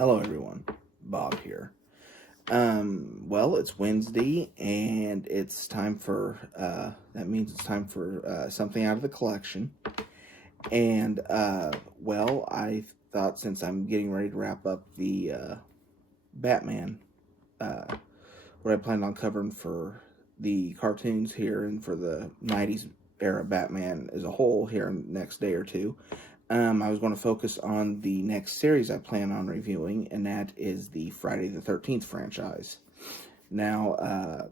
Hello everyone, Bob here. Well, it's Wednesday and it's time for, that means it's time for something out of the collection. And, well, I thought since I'm getting ready to wrap up the Batman, what I planned on covering for the cartoons here and for the 90s era Batman as a whole here in the next day or two, I was going to focus on the next series I plan on reviewing, and that is the Friday the 13th franchise. Now,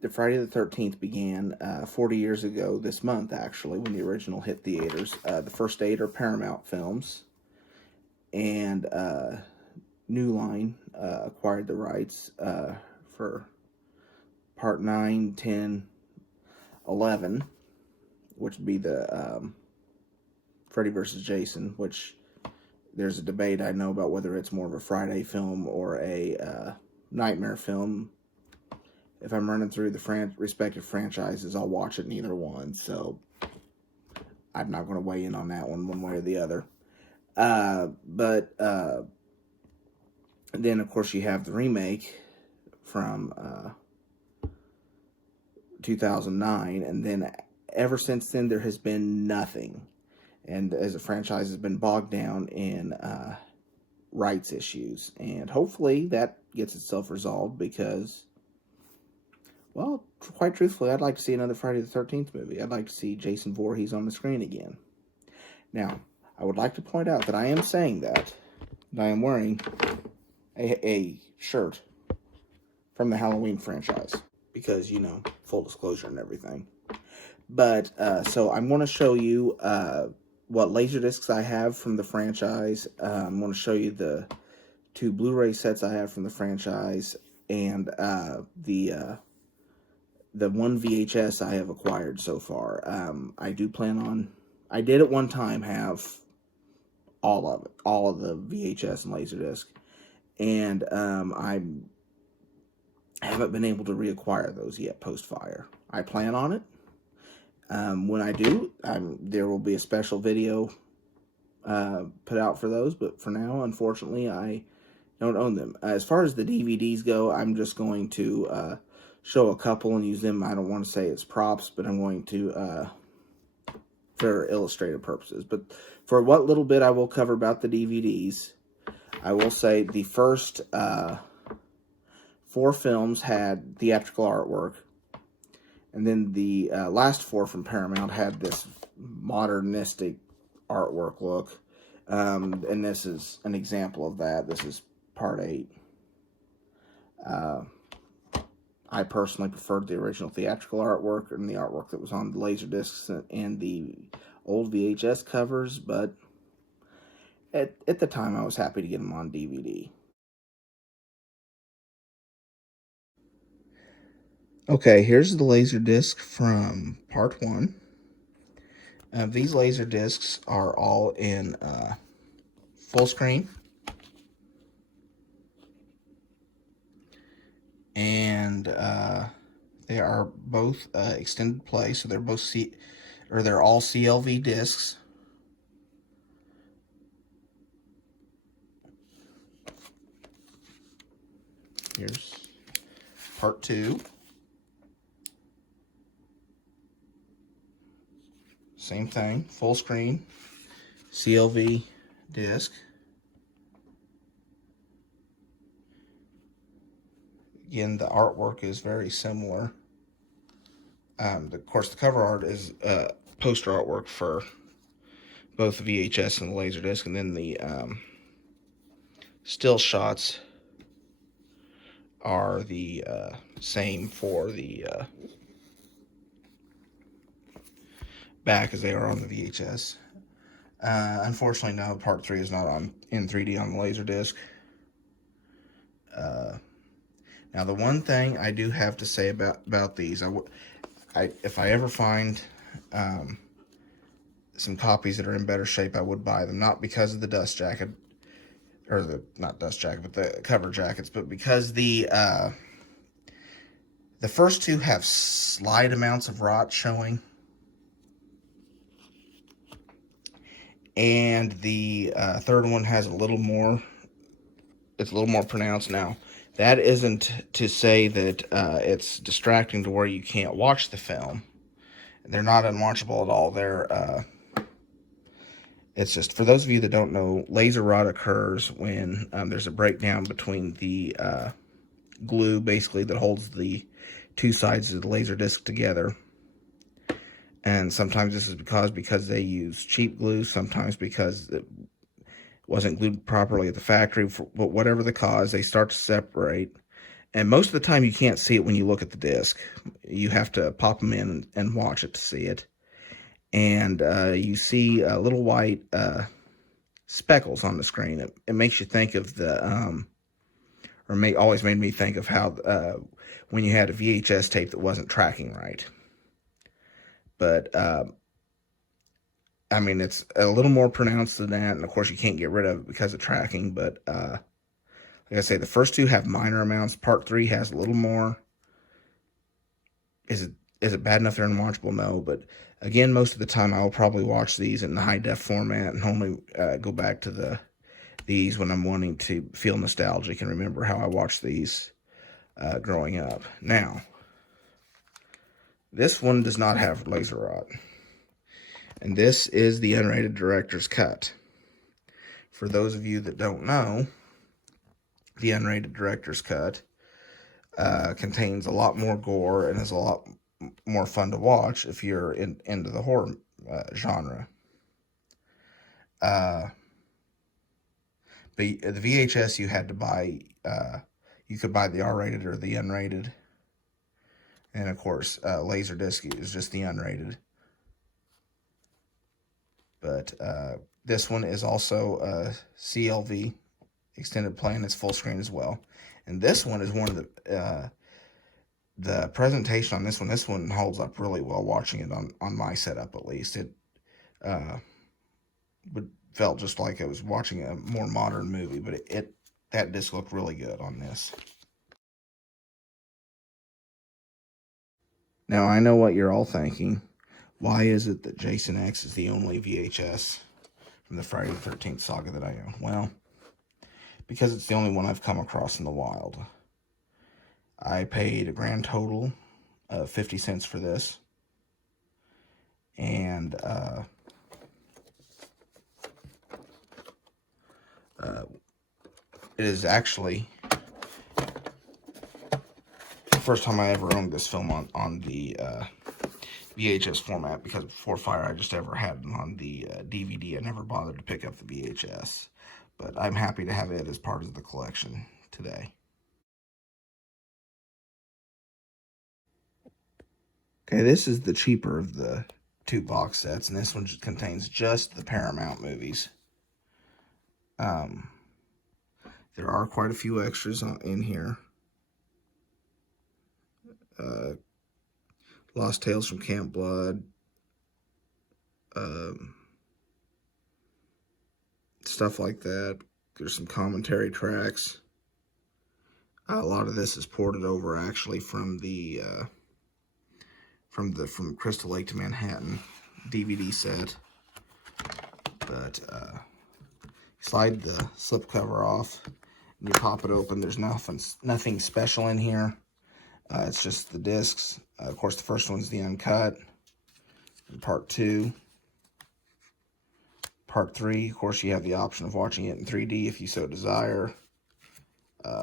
the Friday the 13th began 40 years ago this month, actually, when the original hit theaters. The first 8 are Paramount Films, and New Line acquired the rights for Part 9, 10, 11, which would be the Freddy vs. Jason, which there's a debate I know about whether it's more of a Friday film or a nightmare film. If I'm running through the respective franchises, I'll watch it in either one, so I'm not going to weigh in on that one way or the other. But then, of course, you have the remake from 2009, and then ever since then, there has been nothing. And as the franchise has been bogged down in rights issues. And hopefully that gets itself resolved because, well, quite truthfully, I'd like to see another Friday the 13th movie. I'd like to see Jason Voorhees on the screen again. Now, I would like to point out that I am saying that I am wearing a shirt from the Halloween franchise. Because, you know, full disclosure and everything. But, so I'm going to show you what laserdiscs I have from the franchise. I'm going to show you the 2 Blu-ray sets I have from the franchise, and the 1 VHS I have acquired so far. I do plan on, I did at one time have all of it, all of the VHS and laserdisc, and I haven't been able to reacquire those yet post-fire. I plan on it. When I do, there will be a special video put out for those, but for now, unfortunately, I don't own them. As far as the DVDs go, I'm just going to show a couple and use them. I don't want to say it's props, but I'm going to, for illustrative purposes. But for what little bit I will cover about the DVDs, I will say the first 4 films had theatrical artwork. And then the last 4 from Paramount had this modernistic artwork look. And this is an example of that. This is Part 8. I personally preferred the original theatrical artwork and the artwork that was on the laserdiscs and the old VHS covers. But at the time, I was happy to get them on DVD. Okay, here's the laserdisc from Part 1. These laser discs are all in full screen, and they are both extended play, so they're both they're all CLV discs. Here's Part 2. Same thing, full screen, CLV disc. Again, the artwork is very similar. Of course, the cover art is poster artwork for both the VHS and the Laserdisc, and then the still shots are the same for the back as they are on the VHS. Unfortunately, no, Part 3 is not in 3D on the Laserdisc. Now, the one thing I do have to say about these, if I ever find some copies that are in better shape, I would buy them. Not because of the dust jacket, or not dust jacket, but the cover jackets, but because the first 2 have slight amounts of rot showing. And the third one has a little more it's a little more pronounced now. That isn't to say that it's distracting to where you can't watch the film. They're not unwatchable at all. It's just, for those of you that don't know, laser rot occurs when there's a breakdown between the glue, basically, that holds the two sides of the laser disc together. And sometimes this is because they use cheap glue, sometimes because it wasn't glued properly at the factory. But whatever the cause, they start to separate. And most of the time, you can't see it when you look at the disc. You have to pop them in and watch it to see it. And you see little white speckles on the screen. It makes you think of the, always made me think of how when you had a VHS tape that wasn't tracking right. But, I mean, it's a little more pronounced than that, and of course you can't get rid of it because of tracking, but, like I say, the first two have minor amounts. Part 3 has a little more. Is it bad enough they're unwatchable? No, but again, most of the time I'll probably watch these in the high def format and only go back to these when I'm wanting to feel nostalgic and remember how I watched these growing up. Now, this one does not have laser rot, and this is the unrated director's cut. For those of you that don't know, the unrated director's cut contains a lot more gore and is a lot more fun to watch if you're into the horror genre. But the VHS you had to buy, you could buy the R-rated or the unrated. And of course, laserdisc is just the unrated. But this one is also CLV extended play, and it's full screen as well. And this one is one of the presentation on this one holds up really well watching it on my setup, at least. It felt just like I was watching a more modern movie, but that disc looked really good on this. Now, I know what you're all thinking. Why is it that Jason X is the only VHS from the Friday the 13th saga that I own? Well, because it's the only one I've come across in the wild. I paid a grand total of 50 cents for this. And it is actually the first time I ever owned this film on the VHS format, because before Fire I just ever had it on the DVD. I never bothered to pick up the VHS. But I'm happy to have it as part of the collection today. Okay, this is the cheaper of the two box sets, and this one contains just the Paramount movies. There are quite a few extras in here. Lost Tales from Camp Blood. Stuff like that. There's some commentary tracks. A lot of this is ported over actually from the from Crystal Lake to Manhattan DVD set. But slide the slipcover off and you pop it open. There's nothing special in here. It's just the discs. Of course, the first one's the uncut. And part 2. Part 3, of course, you have the option of watching it in 3D if you so desire.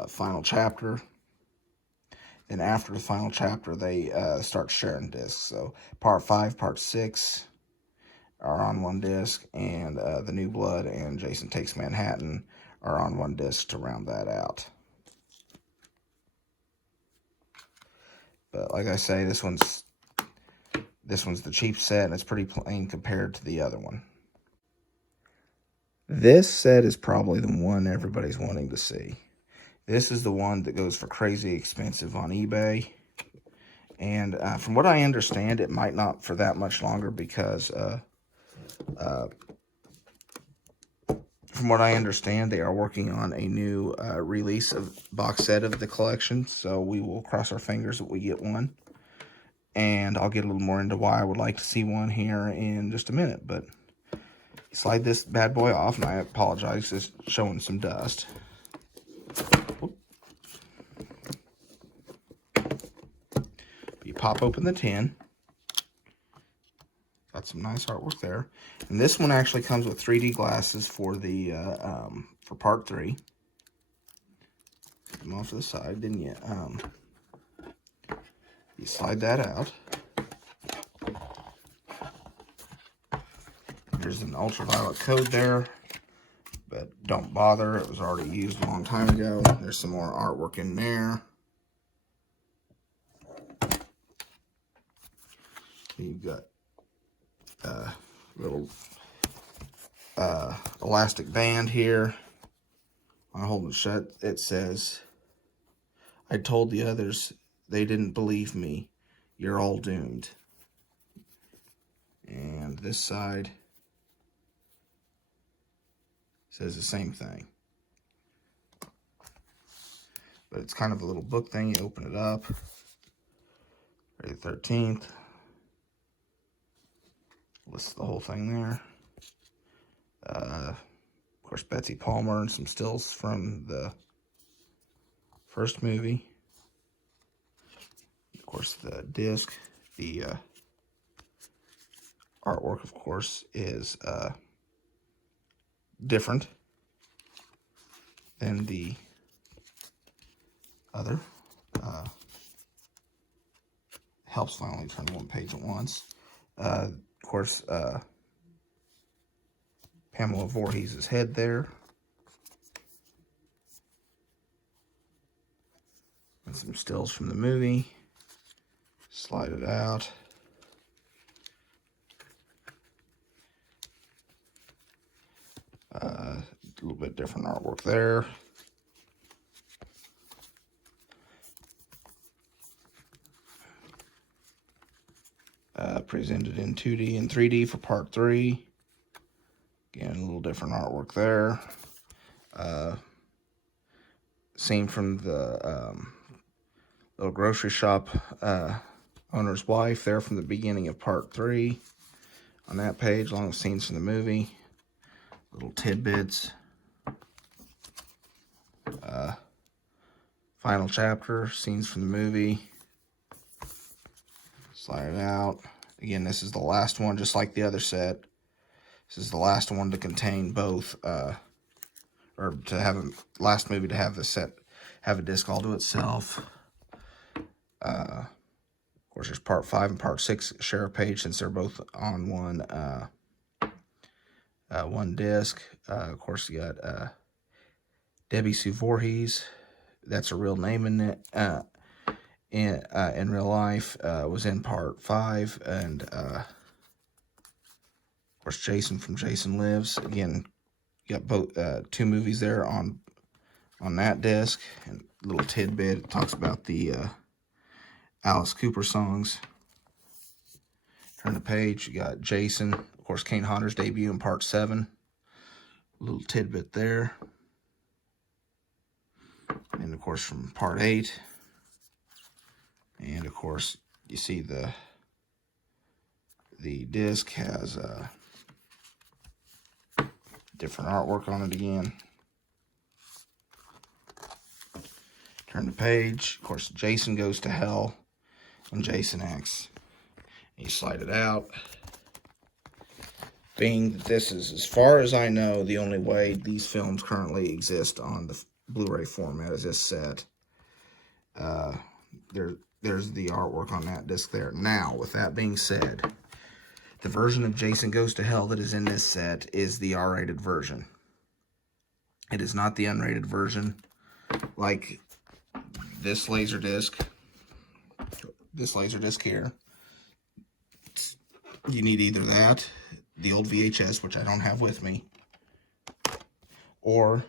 Final chapter. Then after the final chapter, they start sharing discs. So part 5, part 6 are on one disc, and The New Blood and Jason Takes Manhattan are on one disc to round that out. But like I say, this one's the cheap set, and it's pretty plain compared to the other one. This set is probably the one everybody's wanting to see. This is the one that goes for crazy expensive on eBay. And from what I understand, it might not for that much longer, because from what I understand, they are working on a new release of box set of the collection. So we will cross our fingers that we get one. And I'll get a little more into why I would like to see one here in just a minute. But slide this bad boy off, and I apologize, it's showing some dust. pop open the tin. Got some nice artwork there. And this one actually comes with 3D glasses for the for part 3. Get them off to the side, didn't you? You slide that out. There's an ultraviolet code there, but don't bother. It was already used a long time ago. There's some more artwork in there. You've got a little elastic band here. When I hold it shut, it says, "I told the others, they didn't believe me. You're all doomed." And this side says the same thing. But it's kind of a little book thing. You open it up. Friday the 13th. Lists the whole thing there. Of course, Betsy Palmer and some stills from the first movie. Of course, the disc. The artwork, of course, is different than the other. Helps finally turn one page at once. Of course, Pamela Voorhees' head there. And some stills from the movie. Slide it out. A little bit different artwork there. Presented in 2D and 3D for part 3. Again, a little different artwork there. Scene from the little grocery shop owner's wife there from the beginning of part 3 on that page, along with scenes from the movie. Little tidbits. Final chapter, scenes from the movie. Slide it out. Again, this is the last one, just like the other set. This is the last one to contain both, or to have a last movie to have the set, have a disc all to itself. Of course, there's part 5 and part 6 share a page since they're both on one disc. Of course, you got Debbie Sue Voorhees. That's a real name in it. In real life, was in part 5, and of course Jason from Jason Lives. Again, you got both 2 movies there on that disc. And a little tidbit, it talks about the Alice Cooper songs. Turn the page, you got Jason, of course Kane Hodder's debut in part 7. A little tidbit there. And of course from part 8. And of course, you see the disc has different artwork on it again. Turn the page. Of course, Jason Goes to Hell and Jason X. You slide it out. Being that this is, as far as I know, the only way these films currently exist on the Blu-ray format is this set. There's the artwork on that disc there. Now, with that being said, the version of Jason Goes to Hell that is in this set is the R-rated version. It is not the unrated version like this laser disc here. You need either that, the old VHS, which I don't have with me, or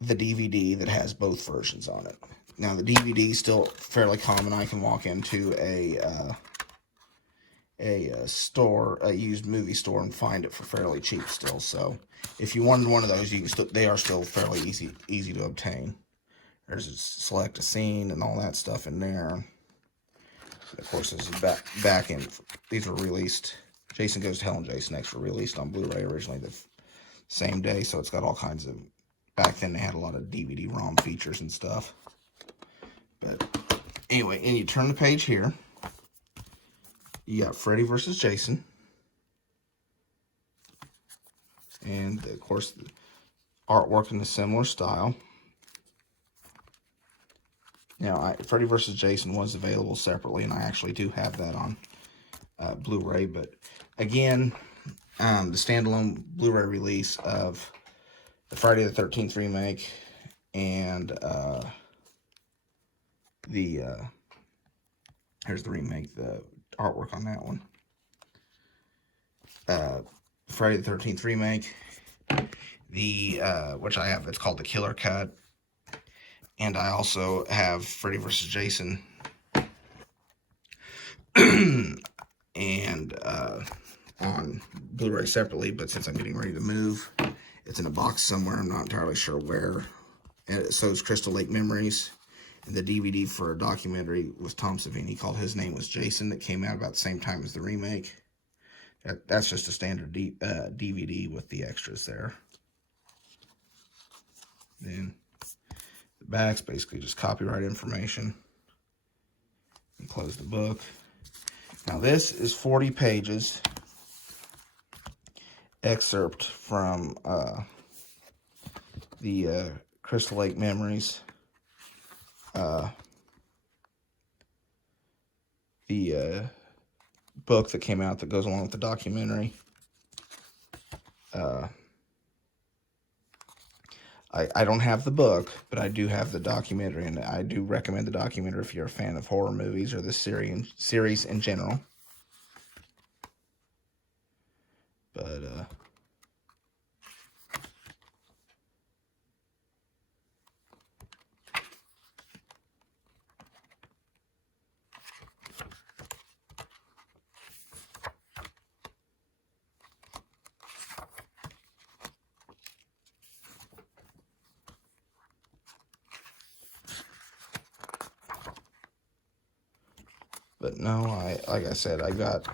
the DVD that has both versions on it. Now, the DVD is still fairly common. I can walk into a store, a used movie store, and find it for fairly cheap still. So, if you wanted one of those, you can they are still fairly easy to obtain. There's a select a scene and all that stuff in there. Of course, this is back in. These were released. Jason Goes to Hell and Jason X were released on Blu-ray originally the same day, so it's got all kinds of. Back then, they had a lot of DVD-ROM features and stuff. But anyway, and you turn the page here. You got Freddy versus Jason. And, of course, the artwork in a similar style. Now, Freddy vs. Jason was available separately, and I actually do have that on Blu-ray. But again, the standalone Blu-ray release of the Friday the 13th remake and here's the remake, the artwork on that one. Friday the 13th remake, which I have, it's called the Killer Cut. And I also have Freddy vs. Jason. And on Blu-ray separately, but since I'm getting ready to move, it's in a box somewhere. I'm not entirely sure where. And so is Crystal Lake Memories. And the DVD for a documentary with Tom Savini called His Name Was Jason that came out about the same time as the remake. That's just a standard DVD with the extras there. Then the back's basically just copyright information. And close the book. Now this is 40 pages excerpt from the Crystal Lake Memories. The book that came out that goes along with the documentary. I don't have the book, but I do have the documentary, and I do recommend the documentary if you're a fan of horror movies or the series in general. But no, like I said, I've got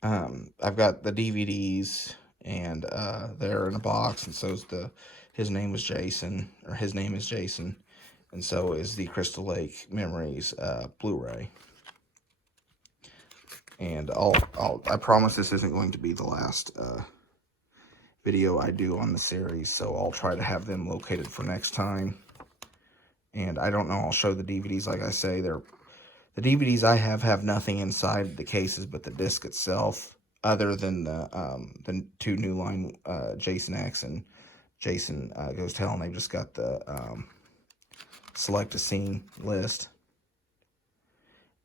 the DVDs, and they're in a box, and so's His Name Was Jason, or His Name Is Jason, and so is the Crystal Lake Memories Blu-ray. And I promise this isn't going to be the last video I do on the series, so I'll try to have them located for next time. And I don't know, I'll show the DVDs. Like I say, the DVDs I have nothing inside the cases but the disc itself, other than the two New Line Jason X and Jason Goes to Hell, and they've just got the select a scene list.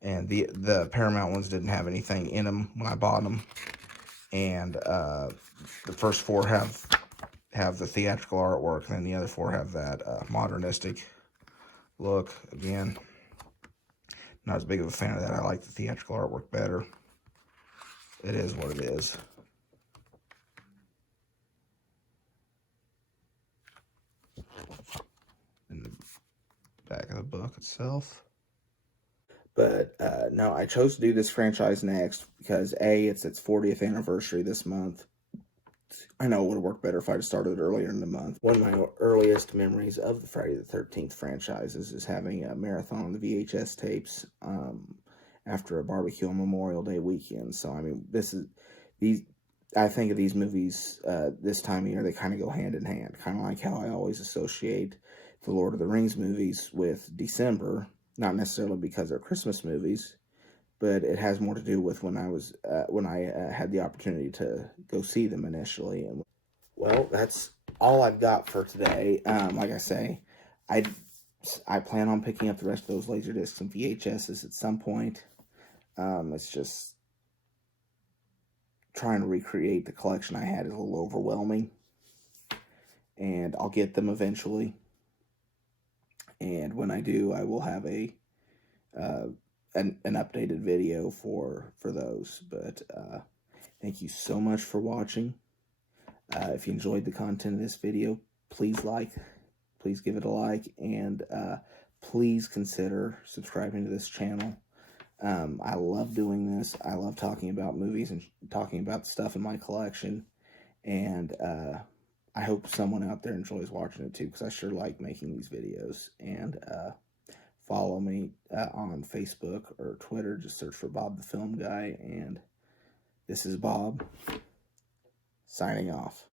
And the Paramount ones didn't have anything in them when I bought them. And the first four have the theatrical artwork, and then the other four have that modernistic look. Again, not as big of a fan of that. I like the theatrical artwork better. It is what it is. In the back of the book itself. But no, I chose to do this franchise next because A, it's its 40th anniversary this month. I know it would have worked better if I'd started earlier in the month. One of my earliest memories of the Friday the 13th franchises is having a marathon on the VHS tapes after a barbecue on Memorial Day weekend. So, I mean, I think of these movies this time of year, they kind of go hand in hand. Kind of like how I always associate the Lord of the Rings movies with December. Not necessarily because they're Christmas movies, but it has more to do with when I had the opportunity to go see them initially. And well, that's all I've got for today. Like I say, I plan on picking up the rest of those laserdiscs and VHSs at some point. It's just trying to recreate the collection I had is a little overwhelming, and I'll get them eventually. And when I do, I will have an updated video for those. But thank you so much for watching. If you enjoyed the content of this video, please give it a like, and please consider subscribing to this channel. I love doing this. I love talking about movies and talking about the stuff in my collection, and I hope someone out there enjoys watching it too, because I sure like making these videos. And follow me on Facebook or Twitter. Just search for Bob the Film Guy. And this is Bob, signing off.